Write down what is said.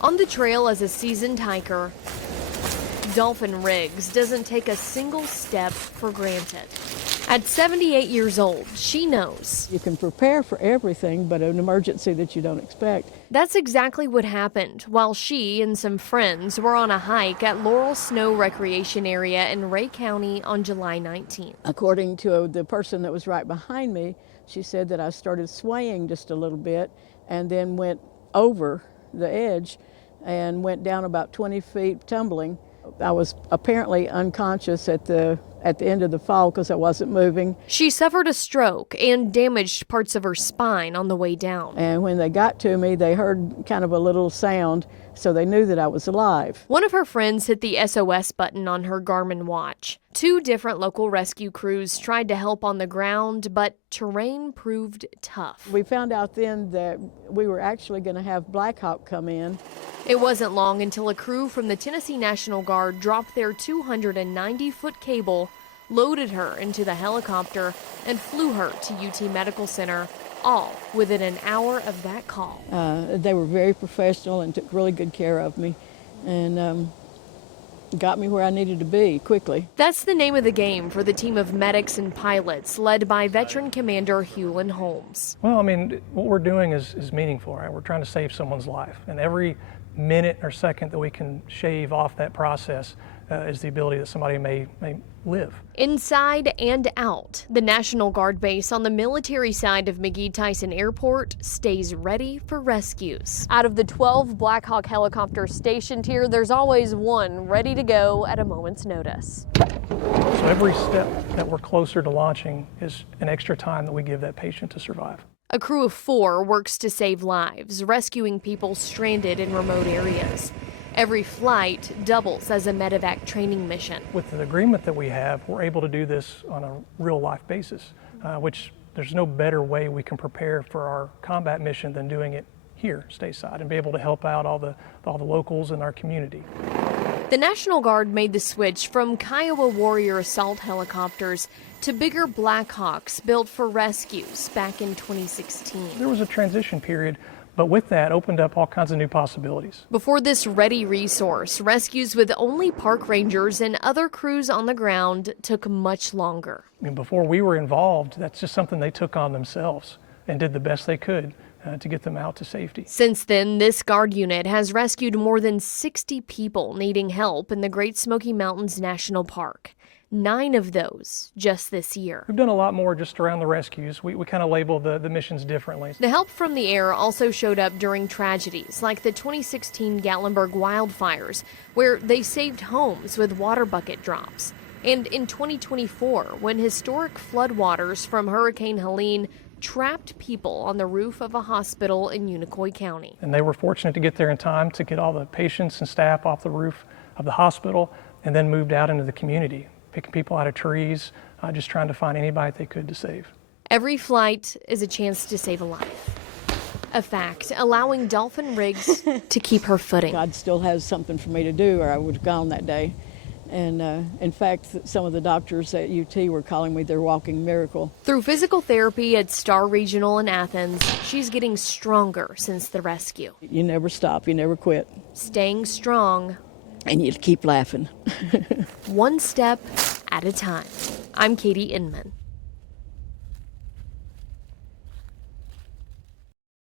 On the trail as a seasoned hiker, Dolphin Riggs doesn't take a single step for granted. At 78 years old, she knows. You can prepare for everything but an emergency that you don't expect. That's exactly what happened while she and some friends were on a hike at Laurel Snow Recreation Area in Ray County on July 19th. According to the person that was right behind me, she said that I started swaying just a little bit and then went over the edge and went down about 20 feet tumbling. I was apparently unconscious at the end of the fall because I wasn't moving. She suffered a stroke and damaged parts of her spine on the way down. And when they got to me, they heard kind of a little sound, so they knew that I was alive. One of her friends hit the SOS button on her Garmin watch. 2 different local rescue crews tried to help on the ground, but terrain proved tough. We found out then that we were actually going to have Blackhawk come in. It wasn't long until a crew from the Tennessee National Guard dropped their 290-foot cable, loaded her into the helicopter, and flew her to UT Medical Center, all within an hour of that call. They were very professional and took really good care of me and got me where I needed to be quickly. That's the name of the game for the team of medics and pilots led by veteran Commander Hewlin Holmes. Well, I mean, what we're doing is meaningful, right? We're trying to save someone's life, and every minute or second that we can shave off that process is the ability that somebody may live. Inside and out, the National Guard base on the military side of McGee-Tyson Airport stays ready for rescues. Out of the 12 Blackhawk helicopters stationed here, there's always one ready to go at a moment's notice. So every step that we're closer to launching is an extra time that we give that patient to survive. A crew of 4 works to save lives, rescuing people stranded in remote areas. Every flight doubles as a medevac training mission. With the agreement that we have, we're able to do this on a real-life basis, which there's no better way we can prepare for our combat mission than doing it here, stateside, and be able to help out all the locals in our community. The National Guard made the switch from Kiowa Warrior assault helicopters to bigger Blackhawks built for rescues back in 2016. There was a transition period, but with that opened up all kinds of new possibilities. Before this ready resource, rescues with only park rangers and other crews on the ground took much longer. I mean, before we were involved, that's just something they took on themselves and did the best they could to get them out to safety. Since then, this Guard unit has rescued more than 60 people needing help in the Great Smoky Mountains-National Park. 9 of those just this year. We've done a lot more just around the rescues. We kind of label the missions differently. The help from the air also showed up during tragedies like the 2016 Gatlinburg wildfires, where they saved homes with water bucket drops. And in 2024, when historic floodwaters from Hurricane Helene trapped people on the roof of a hospital in Unicoi County. And they were fortunate to get there in time to get all the patients and staff off the roof of the hospital and then moved out into the community, picking people out of trees, just trying to find anybody they could to save. Every flight is a chance to save a life. A fact allowing Dolphin Riggs to keep her footing. God still has something for me to do or I would have gone that day. And in fact, some of the doctors at UT were calling me their walking miracle. Through physical therapy at Star Regional in Athens, she's getting stronger since the rescue. You never stop, you never quit. Staying strong. And you keep laughing. One step at a time. I'm Katie Inman.